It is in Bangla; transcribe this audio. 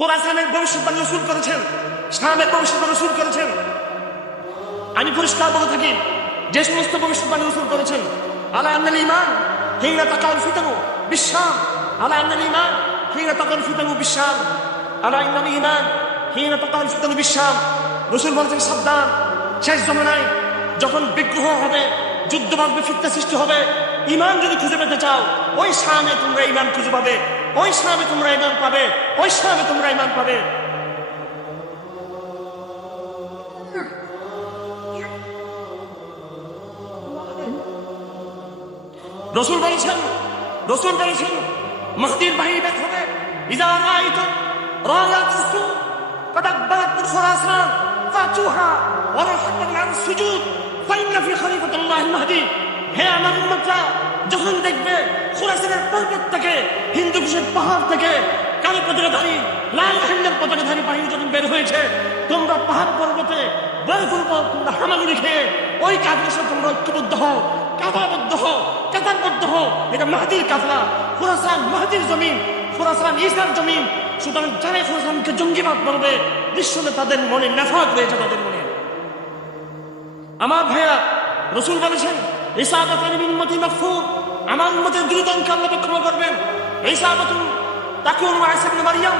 খোরাসানের ভবিষ্যৎবাণী রাসূল করেছেন, শামের ভবিষ্যৎবাণী রাসূল করেছেন। আমি পরিষ্কার বলে থাকি, যে সমস্ত ভবিষ্যৎবাণী রাসূল করেছেন, আলা আন্নাল ঈমান হিনা তাকাউল ফিতানু বিশ-শাম, আলা আন্নাল ঈমান হিনা তাকাউল ফিতানু বিশ-শাম, আলা আন্নাল ঈমান হিনা তাকাউল ফিতানু বিশ-শাম। রাসূল বলেছেন, সাবধান, শেষ জমানায় যখন বিগ্রহ হবে, যুদ্ধ বাঁধবে, ফিতনা সৃষ্টি হবে, ঈমান যদি খুঁজে পেতে চাও, ওই শামে তোমরা ঈমান খুঁজে পাবে, ওই শামে তোমরা ঈমান পাবে, ওই শামে তোমরা ঈমান পাবে। রাসূল বলেছেন মাহদীর বাহিনী বের হবে। ইযা রাআইতুম রায়াতুস সু قد أقبلت من خراسان فأتوها ورحبوا عن السجود فإن في خليفة الله المهدي। হে আমার উম্মতরা, যখন দেখবে খোরাসানের পর্বত থেকে, হিন্দু কুশের পাহাড় থেকে কালো পতাকাধারী, লাল ঝান্ডার পতাকাধারী বাহিনী যখন বের হয়েছে, তোমরা পাহাড় পর্বতে বয়ফুল পর তোমরা হামাগুড়ি খেয়ে ওই কাফেরের সাথে তোমরা ঐক্যবদ্ধ হও, কাঁদাবদ্ধ হও, কাতারবদ্ধ হও। এটা মাহদীর কাফেলা। খোরাসান মাহদীর জমিন, খোরাসান ঈসার জমিন। সুতরাং যারা খোরাসানকে জঙ্গিবাদ বলবে, নিঃসন্দেহে তাদের মনে নেফাক রয়েছে, তাদের মনে। আমার ভাইয়া, রাসূল বলেছেন, ইসাবাতুন মিন উম্মতি মাগফুর, আমার উম্মতের দ্রুত আল্লাহ ক্ষমা করবেন। ইসাবাতুন তাকুনু মা ঈসা ইবনে মারইয়াম